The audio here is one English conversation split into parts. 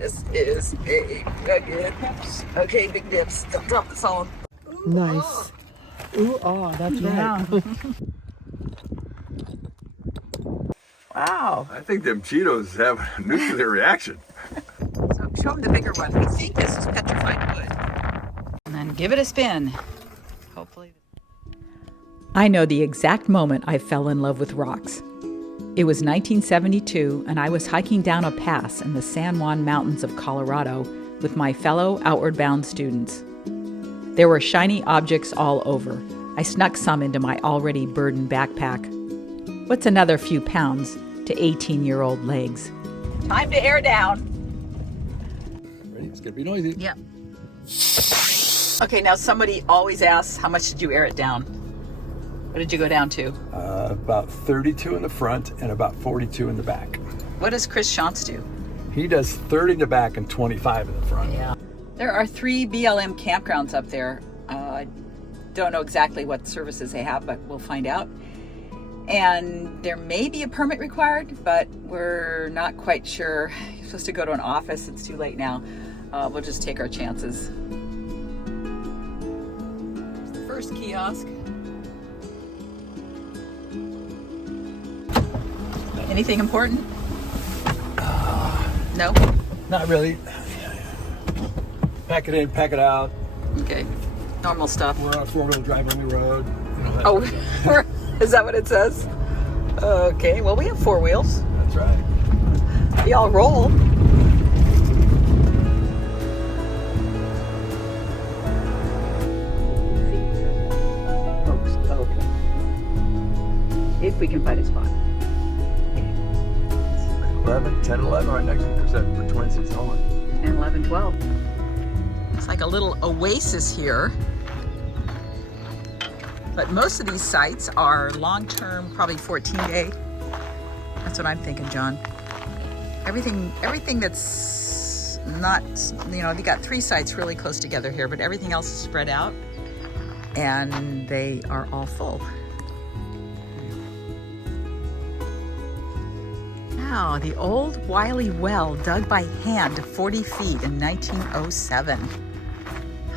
This is a good dips. Okay, big dips. Don't drop this all. Nice. Ooh, oh, that's Yeah. right. Wow. I think them Cheetos have a nuclear reaction. So show them the bigger one. I think this is petrified wood. And then give it a spin. Hopefully. I know the exact moment I fell in love with rocks. It was 1972, and I was hiking down a pass in the San Juan Mountains of Colorado with my fellow Outward Bound students. There were shiny objects all over. I snuck some into my already burdened backpack. What's another few pounds to 18-year-old legs? Time to air down. Ready? It's gonna be noisy. Yep. Okay, now somebody always asks, how much did you air it down? What did you go down to? About 32 in the front and about 42 in the back. What does Chris Shantz do? He does 30 in the back and 25 in the front. Yeah. There are 3 BLM campgrounds up there. Don't know exactly what services they have, but we'll find out. And there may be a permit required, but we're not quite sure. You're supposed to go to an office. It's too late now. We'll just take our chances. Here's the first kiosk. Anything important? No? Not really. Pack it in, pack it out. Okay. Normal stuff. We're on a 4-wheel drive on the road. You know, Oh, is that what it says? Okay, well, we have 4 wheels. That's right. We all roll. Okay. If we can find a spot. 11, 10, 11 right next to the percent for twin seats only. 10, 11, 12. It's like a little oasis here. But most of these sites are long-term, probably 14-day. That's what I'm thinking, John. Everything that's not, you know, you got 3 sites really close together here, but everything else is spread out, and they are all full. Wow, the old Wiley well dug by hand 40 feet in 1907.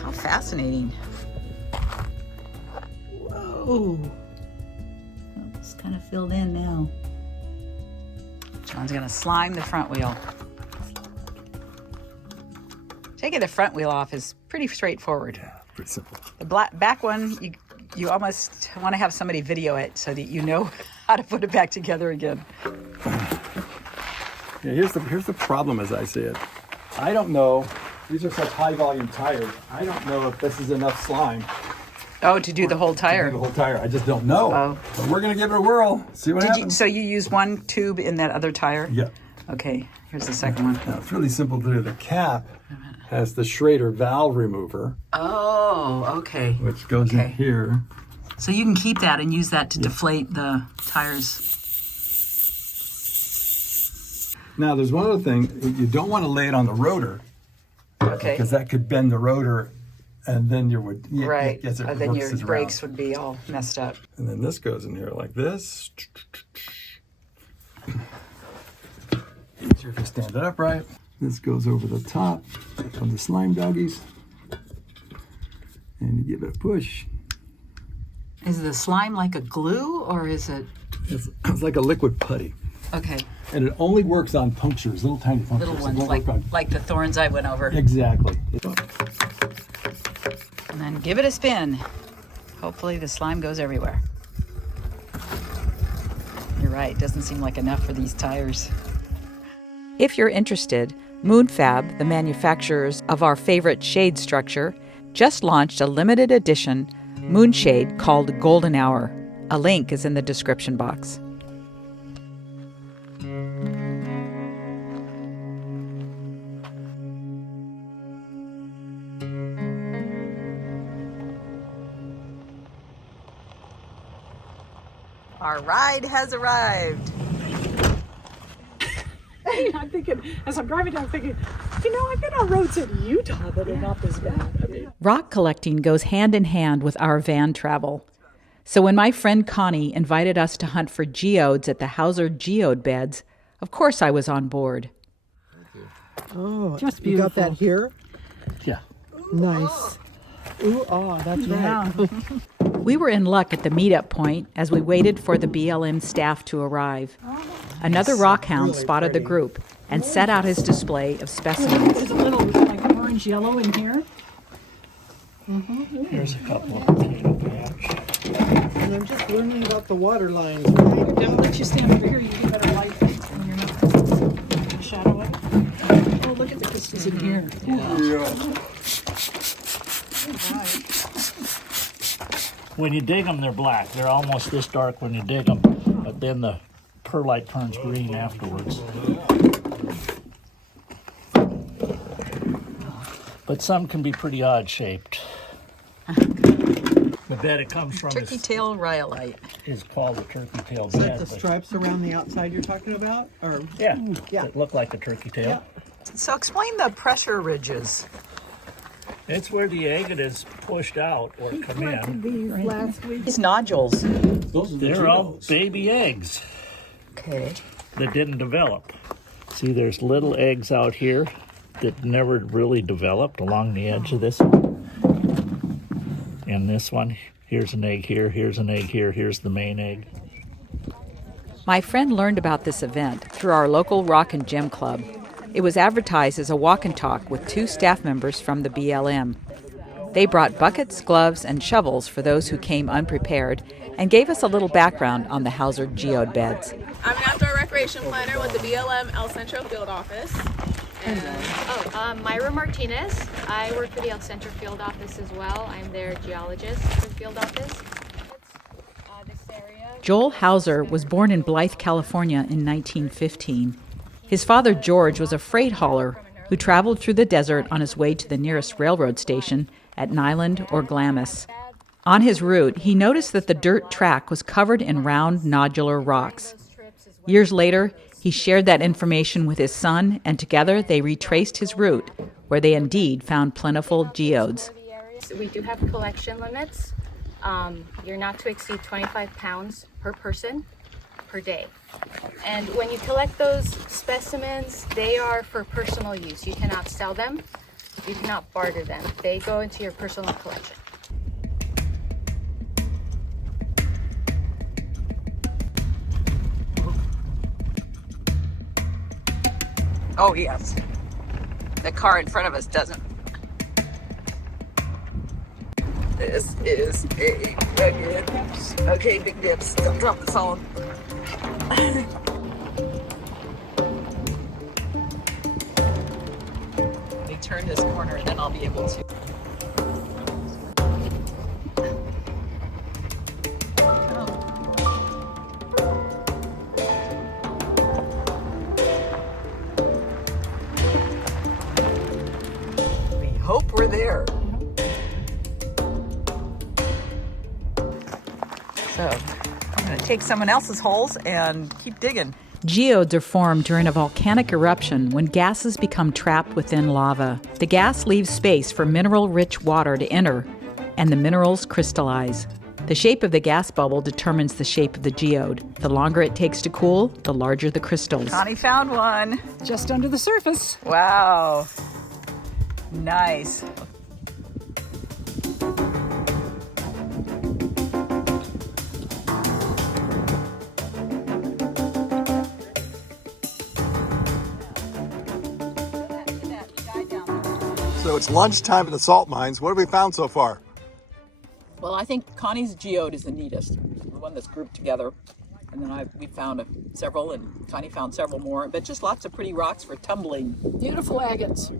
How fascinating. Whoa. Well, it's kind of filled in now. John's gonna slime the front wheel. Taking the front wheel off is pretty straightforward. Yeah, pretty simple. The back one, you almost want to have somebody video it so that you know how to put it back together again. Yeah, here's the problem as I see it. I don't know. These are such high volume tires. I don't know if this is enough slime. Oh, to do the whole tire. To do the whole tire. I just don't know. Oh. But we're gonna give it a whirl. See what happens. So you use one tube in that other tire? Yeah. Okay, here's the second one. Now it's really simple to do. The cap has the Schrader valve remover, Oh, okay. which goes in here. So you can keep that and use that to deflate the tires. Now there's one other thing. You don't want to lay it on the rotor. Okay. Because that could bend the rotor, and then you would Right. Yes, it Then your whips it brakes around. would be all messed up. And then this goes in here like this. Easier if you stand it upright. This goes over the top of the slime doggies, and you give it a push. Is the slime like a glue or is it? It's like a liquid putty, Okay, and it only works on punctures, little tiny punctures. little It ones won't work on- like the thorns I went over. Exactly. And then give it a spin. Hopefully the slime goes everywhere. You're right, doesn't seem like enough for these tires. If you're interested, Moonfab, the manufacturers of our favorite shade structure, just launched a limited edition moonshade called Golden Hour. A link is in the description box. Our ride has arrived. I'm thinking, as I'm driving down, I'm thinking, you know, I've been on roads in Utah that are not this bad. I mean, Rock collecting goes hand in hand with our van travel. So when my friend Connie invited us to hunt for geodes at the Hauser geode beds, of course I was on board. Oh, Just you got that beautiful. here? Yeah. Nice. Ooh, that's Yeah. right. We were in luck at the meetup point as we waited for the BLM staff to arrive. Another rock hound really spotted the pretty. group and set out his display of specimens. There's a little like orange yellow in here. Here's a couple of potato patch. And I'm just learning about the water lines, right? Don't let you stand over here. You get better light when you're not in the shadow of it. Oh, look at the crystals in here. When you dig them, they're black. They're almost this dark when you dig them, but then the perlite turns green afterwards. But some can be pretty odd shaped. The bed it comes from Turkey tail rhyolite. is called the turkey tail Is that bed. the but- stripes around the outside you're talking about? Or Yeah, yeah. it looked like a turkey tail. Yeah. So explain the pressure ridges. It's where the agate is pushed out or come in. These last week. These nodules. Those are the They're all Geodes. baby eggs Okay. that didn't develop. See, there's little eggs out here that never really developed along the edge of this one. And this one, here's an egg here, here's an egg here, here's the main egg. My friend learned about this event through our local Rock and Gem Club. It was advertised as a walk and talk with 2 staff members from the BLM. They brought buckets, gloves, and shovels for those who came unprepared and gave us a little background on the Hauser geode beds. I'm an outdoor recreation planner with the BLM El Centro field office. And Myra Martinez. I work for the El Centro field office as well. I'm their geologist for the field office. This area. Joel Hauser was born in Blythe, California in 1915. His father, George, was a freight hauler who traveled through the desert on his way to the nearest railroad station at Nyland or Glamis. On his route, he noticed that the dirt track was covered in round nodular rocks. Years later, he shared that information with his son, and together they retraced his route, where they indeed found plentiful geodes. We do have collection limits. You're not to exceed 25 pounds per person per day. And when you collect those specimens, they are for personal use. You cannot sell them. You cannot barter them. They go into your personal collection. Oh, yes. The car in front of us doesn't. This is a rugged. Okay, big dips. Don't drop the phone. Let me turn this corner and then I'll be able to. We hope we're there. So I'm going to take someone else's holes and keep digging. Geodes are formed during a volcanic eruption when gases become trapped within lava. The gas leaves space for mineral-rich water to enter, and the minerals crystallize. The shape of the gas bubble determines the shape of the geode. The longer it takes to cool, the larger the crystals. Connie found one. Just under the surface. Wow. Nice. So it's lunchtime at the salt mines. What have we found so far? Well, I think Connie's geode is the neatest, the one that's grouped together. And then we found several, and Connie found several more. But just lots of pretty rocks for tumbling. Beautiful agates.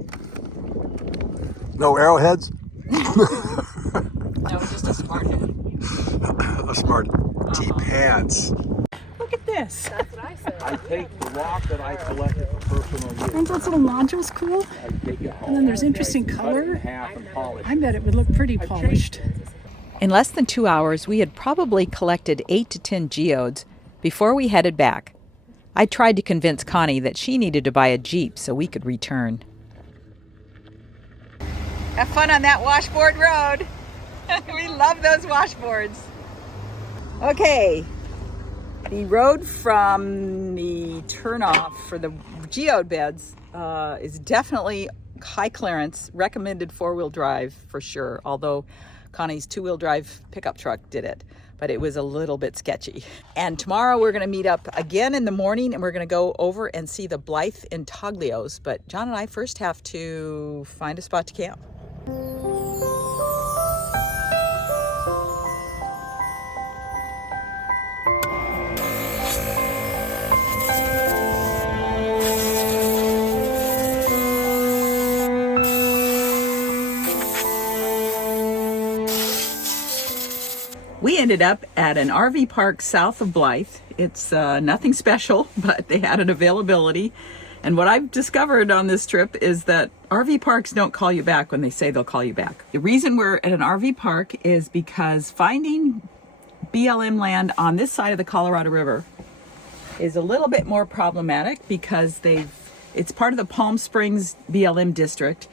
No arrowheads? No, just a smart head. A smart deep hands. Look at this. That's what I said. I take the rock that I collected for personal use. Aren't those little nodules cool? I take it home. And then there's interesting cut it in color. half and polish I bet it would look pretty polished. In less than 2 hours, we had probably collected 8 to 10 geodes before we headed back. I tried to convince Connie that she needed to buy a Jeep so we could return. Have fun on that washboard road. We love those washboards. Okay, The road from the turnoff for the geode beds is definitely high clearance, recommended 4-wheel drive for sure, although Connie's 2-wheel drive pickup truck did it, but it was a little bit sketchy. And tomorrow we're going to meet up again in the morning, and we're going to go over and see the Blythe intaglios, but John and I first have to find a spot to camp. We ended up at an RV park south of Blythe. It's nothing special, but they had an availability. And what I've discovered on this trip is that RV parks don't call you back when they say they'll call you back. The reason we're at an RV park is because finding BLM land on this side of the Colorado River is a little bit more problematic because it's part of the Palm Springs BLM district,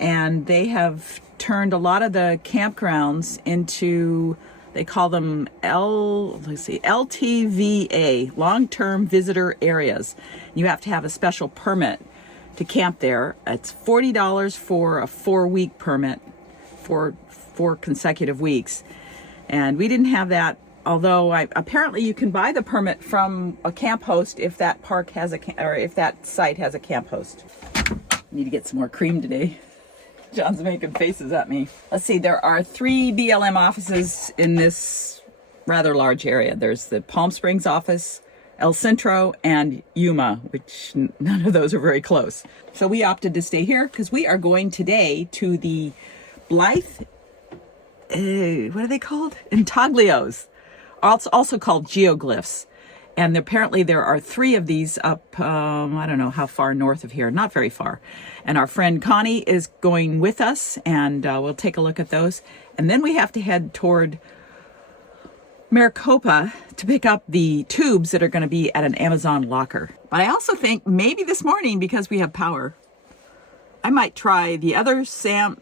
and they have turned a lot of the campgrounds into, they call them LTVA, long-term visitor areas. You have to have a special permit to camp there. It's $40 for a 4-week permit for 4 consecutive weeks. And we didn't have that, although apparently you can buy the permit from a camp host if that park has if that site has a camp host. Need to get some more cream today. John's making faces at me. Let's see, there are 3 BLM offices in this rather large area. There's the Palm Springs office, El Centro, and Yuma, which none of those are very close. So we opted to stay here because we are going today to the Blythe, what are they called? Intaglios, also called geoglyphs. And apparently there are 3 of these up, I don't know how far north of here, not very far. And our friend Connie is going with us, and we'll take a look at those. And then we have to head toward Maricopa to pick up the tubes that are going to be at an Amazon locker. But I also think maybe this morning, because we have power, I might try the other Sam,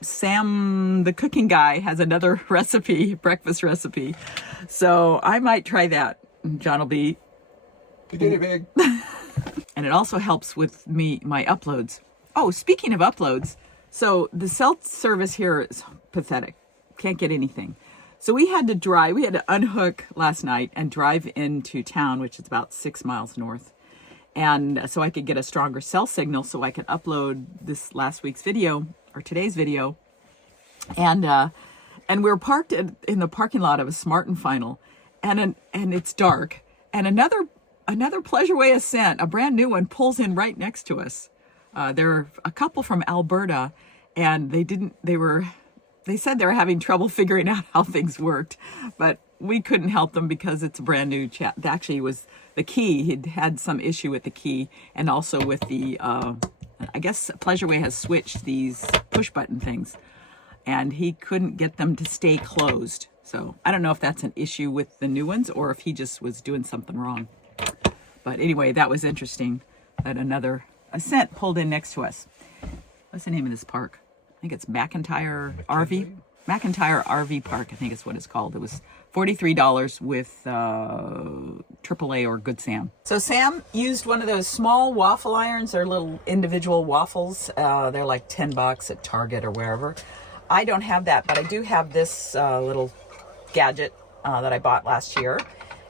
the cooking guy, has another recipe, breakfast recipe. So I might try that. John will be Guinea pig. and it also helps with my uploads. Oh, speaking of uploads, so the cell service here is pathetic. Can't get anything. So we had to unhook last night and drive into town, which is about 6 miles north. And so I could get a stronger cell signal so I could upload this last week's video or today's video. And we were parked in the parking lot of a Smart and Final, and it's dark. And another Pleasure Way Ascent, a brand new one, pulls in right next to us. They're a couple from Alberta, and they said they were having trouble figuring out how things worked, but we couldn't help them because it's a brand new chat. Actually, it was the key. He'd had some issue with the key, and also with the, I guess Pleasure Way has switched these push button things, and he couldn't get them to stay closed. So I don't know if that's an issue with the new ones or if he just was doing something wrong. But anyway, that was interesting that another Ascent pulled in next to us. What's the name of this park? I think it's McIntyre RV Park, I think is what it's called. It was $43 with AAA or Good Sam. So Sam used one of those small waffle irons. They're little individual waffles. They're like $10 at Target or wherever. I don't have that, but I do have this little gadget that I bought last year.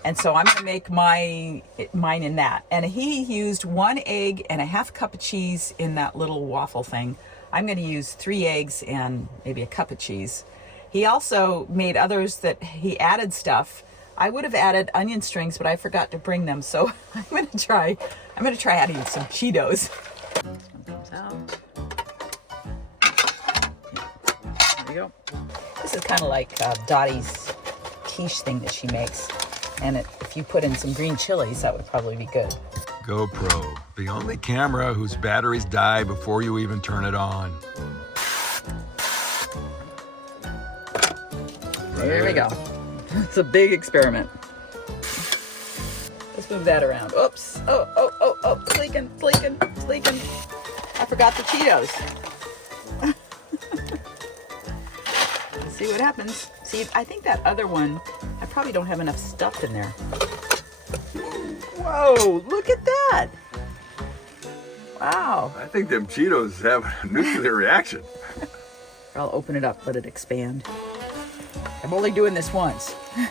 And so I'm going to make mine in that. And he used 1 egg and a half cup of cheese in that little waffle thing. I'm going to use 3 eggs and maybe a cup of cheese. He also made others that he added stuff. I would have added onion strings, but I forgot to bring them. So I'm going to try adding some Cheetos. Out. There we go. This is kind of like Dottie's quiche thing that she makes. And if you put in some green chilies, that would probably be good. GoPro, the only camera whose batteries die before you even turn it on. There we go. It's a big experiment. Let's move that around. Oops. Oh. Sleeking. I forgot the Cheetos. Let's see what happens. See, I think that other one, I probably don't have enough stuff in there. Whoa, look at that. Wow. I think them Cheetos have a nuclear reaction. I'll open it up, let it expand. I'm only doing this once. I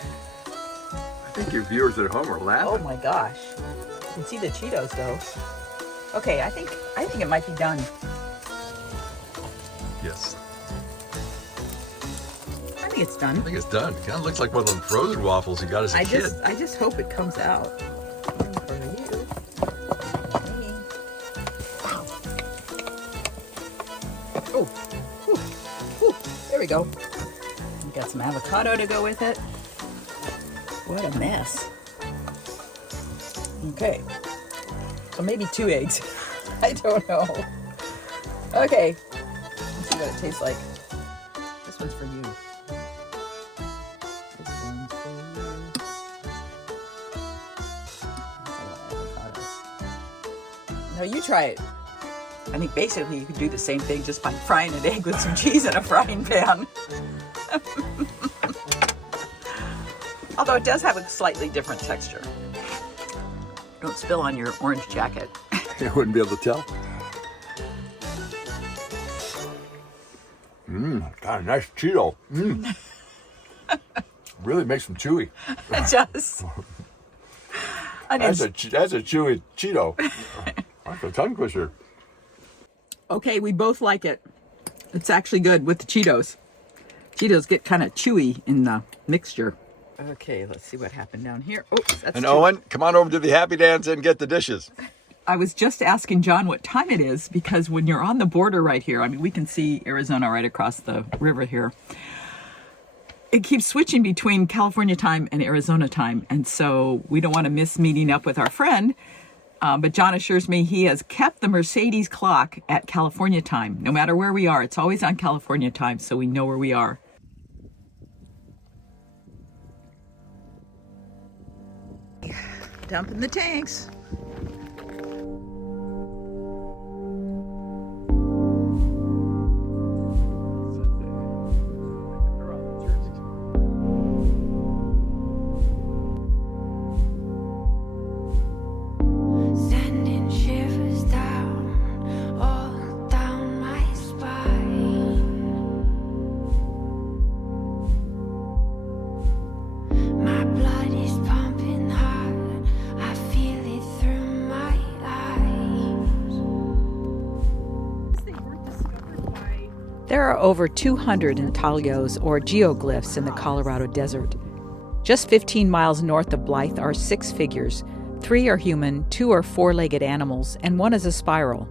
think your viewers at home are Oh laughing. my gosh. You can see the Cheetos though. Okay, I think it might be done. Yes. I think it's done. I think it's done. Kind of looks like one of them frozen waffles you got as a kid. I just hope it comes out. For you. Me. Oh, whew, whew, there we go. We got some avocado to go with it. What a mess. Okay, so maybe 2 eggs. I don't know. Okay, let's see what it tastes like. This one's for you. This one's for you. Now you try it. I think basically you could do the same thing just by frying an egg with some cheese in a frying pan. Although it does have a slightly different texture. Don't spill on your orange jacket. I wouldn't be able to tell. God, nice Cheeto. Really makes them chewy. It does. That's a chewy Cheeto. That's a tongue twister. Okay, we both like it. It's actually good with the Cheetos. Cheetos get kind of chewy in the mixture. Okay, let's see what happened down here. Oh, that's And too- Owen, come on over to the Happy Dance and get the dishes. I was just asking John what time it is because when you're on the border right here, I mean, we can see Arizona right across the river here. It keeps switching between California time and Arizona time. And so we don't want to miss meeting up with our friend. But John assures me he has kept the Mercedes clock at California time. No matter where we are, it's always on California time, so we know where we are. Dump in the tanks. Sending shivers down, all down my spine. My blood is pumping hard, I feel it through my eyes. They were discovered by There are over 200 intaglios or geoglyphs in the Colorado desert. Just 15 miles north of Blythe are 6 figures. 3 are human, 2 are 4-legged animals, and 1 is a spiral.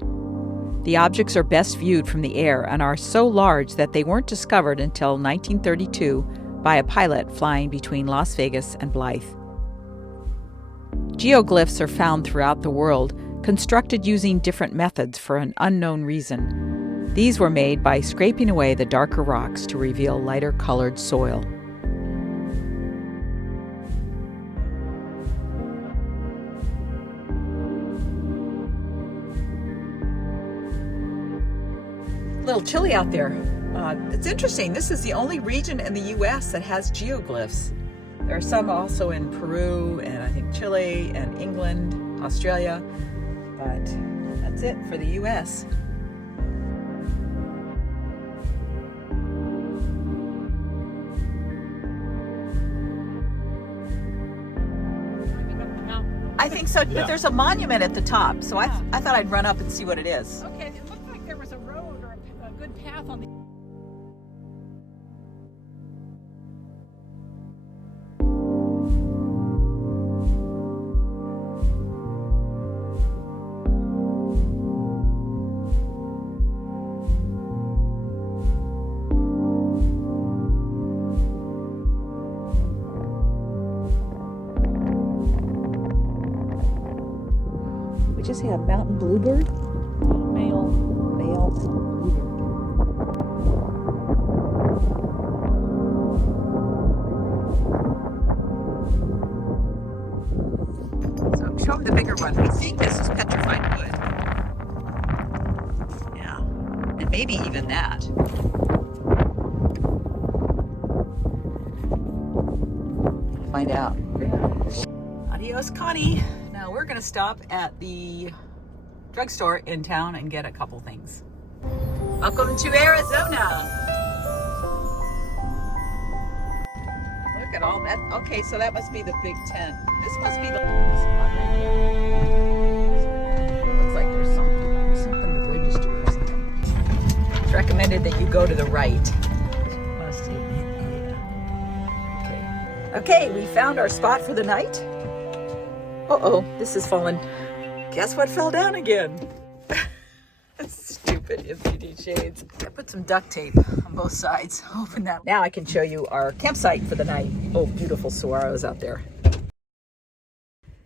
The objects are best viewed from the air and are so large that they weren't discovered until 1932 by a pilot flying between Las Vegas and Blythe. Geoglyphs are found throughout the world, constructed using different methods for an unknown reason. These were made by scraping away the darker rocks to reveal lighter colored soil. A little chilly out there. It's interesting. This is the only region in the U.S. that has geoglyphs. There are some also in Peru and I think Chile and England, Australia, but that's it for the U.S. I think so, but there's a monument at the top, so I thought I'd run up and see what it is. okay, it looked like there was a road or a good path on the We just had mountain bluebird. Male bluebird. So show him the bigger one. I think this is petrified wood. Yeah, and maybe even that. Find out. Adios, Connie. Now we're gonna stop at the drugstore in town and get a couple things. Welcome to Arizona. Look at all that. Okay, so that must be the big tent. This must be the spot right here. Looks like there's something to register or something. It's recommended that you go to the right. Must be, yeah. Okay, we found our spot for the night. Uh-oh, this is falling. Guess what fell down again? Stupid MPD shades. I put some duct tape on both sides. Open that. Now I can show you our campsite for the night. Oh, beautiful saguaros out there.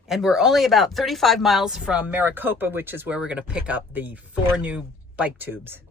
And we're only about 35 miles from Maricopa, which is where we're going to pick up the 4 new bike tubes.